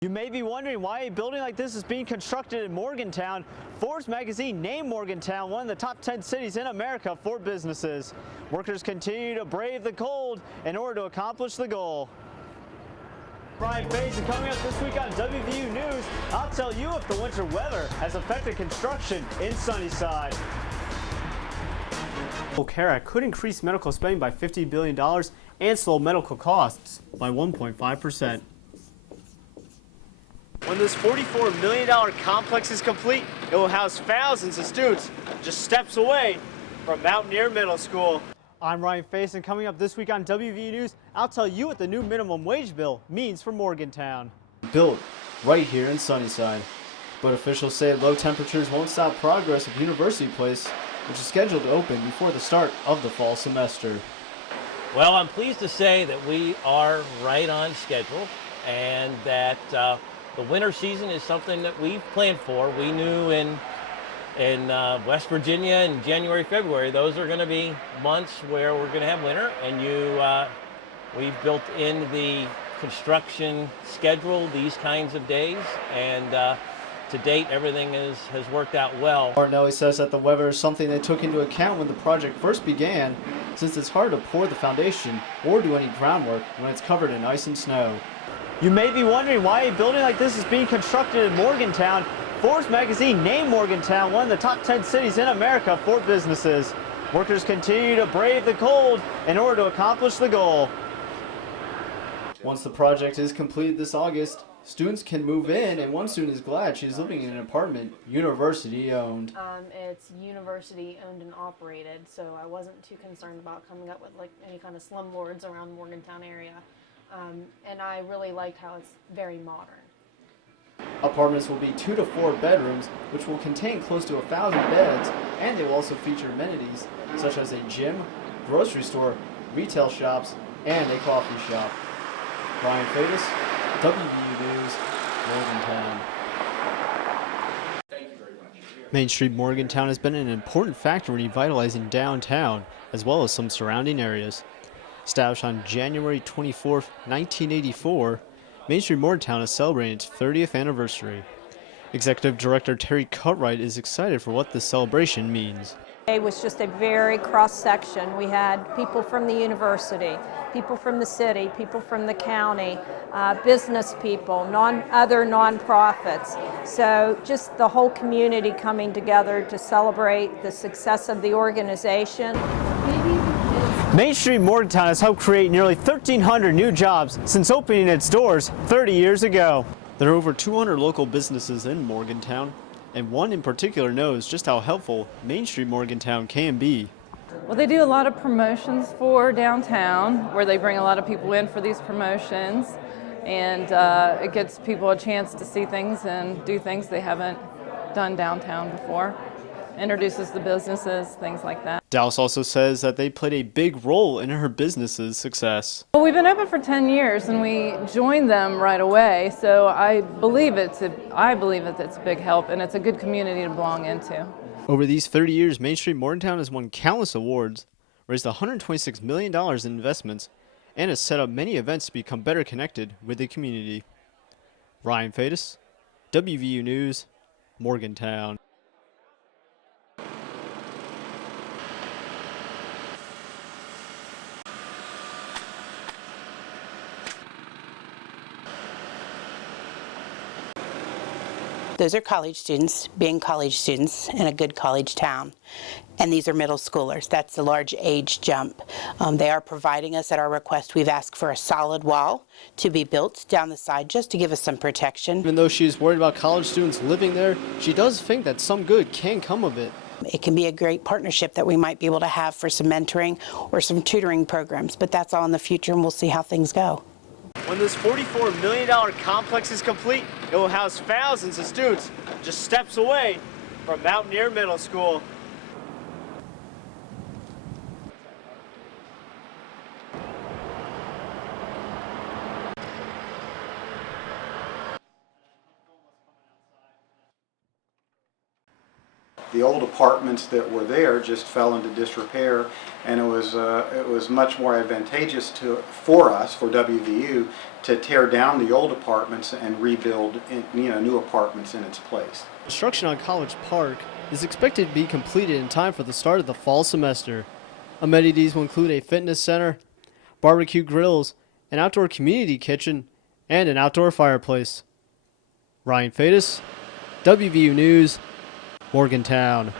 You may be wondering why a building like this is being constructed in Morgantown. Forbes magazine named Morgantown one of the top 10 cities in America for businesses. Workers continue to brave the cold in order to accomplish the goal. Ryan Fadus, and coming up this week on WVU News, I'll tell you if the winter weather has affected construction in Sunnyside. CARE could increase medical spending by $50 billion and slow medical costs by 1.5%. When this $44 million complex is complete, it will house thousands of students just steps away from Mountaineer Middle School. I'm Ryan Fadus, and coming up this week on WVU News, I'll tell you what the new minimum wage bill means for Morgantown. Built right here in Sunnyside. But officials say low temperatures won't stop progress of University Place, which is scheduled to open before the start of the fall semester. Well, I'm pleased to say that we are right on schedule, and that the winter season is something that we've planned for. We knew in West Virginia in January, February, those are going to be months where we're going to have winter, and we've built in the construction schedule these kinds of days, and to date everything has worked out well. Martinelli says that the weather is something they took into account when the project first began, since it's hard to pour the foundation or do any groundwork when it's covered in ice and snow. You may be wondering why a building like this is being constructed in Morgantown. Forbes magazine named Morgantown one of the top 10 cities in America for businesses. Workers continue to brave the cold in order to accomplish the goal. Once the project is completed this August, students can move in, and one student is glad she's living in an apartment university owned. It's university owned and operated, so I wasn't too concerned about coming up with like any kind of slumlords around the Morgantown area. And I really liked how it's very modern. Apartments will be 2 to 4 bedrooms, which will contain close to 1,000 beds, and they will also feature amenities such as a gym, grocery store, retail shops, and a coffee shop. Ryan Fadus, WVU News, Morgantown. Thank you very much. Main Street Morgantown has been an important factor in revitalizing downtown, as well as some surrounding areas. Established on January 24, 1984, Main Street Morgantown is celebrating its 30th anniversary. Executive Director Terry Cutright is excited for what this celebration means. It was just a very cross-section. We had people from the university, people from the city, people from the county, business people, other nonprofits. So just the whole community coming together to celebrate the success of the organization. Main Street Morgantown has helped create nearly 1,300 new jobs since opening its doors 30 years ago. There are over 200 local businesses in Morgantown, and one in particular knows just how helpful Main Street Morgantown can be. Well, they do a lot of promotions for downtown, where they bring a lot of people in for these promotions, and it gives people a chance to see things and do things they haven't done downtown before. Introduces the businesses, things like that. Dallas also says that they played a big role in her business's success. Well, we've been open for 10 years and we joined them right away, so I believe it's a big help, and it's a good community to belong into. Over these 30 years, Main Street Morgantown has won countless awards, raised $126 million in investments, and has set up many events to become better connected with the community. Ryan Fadus, WVU News, Morgantown. Those are college students being college students in a good college town. And these are middle schoolers. That's a large age jump. They are providing us at our request. We've asked for a solid wall to be built down the side just to give us some protection. Even though she's worried about college students living there, she does think that some good can come of it. It can be a great partnership that we might be able to have for some mentoring or some tutoring programs, but that's all in the future, and we'll see how things go. When this $44 million complex is complete, it will house thousands of students just steps away from Mountaineer Middle School. The old apartments that were there just fell into disrepair, and it was much more advantageous for us, for WVU, to tear down the old apartments and rebuild new apartments in its place. Construction on College Park is expected to be completed in time for the start of the fall semester. Amenities will include a fitness center, barbecue grills, an outdoor community kitchen, and an outdoor fireplace. Ryan Fadus, WVU News, Morgantown.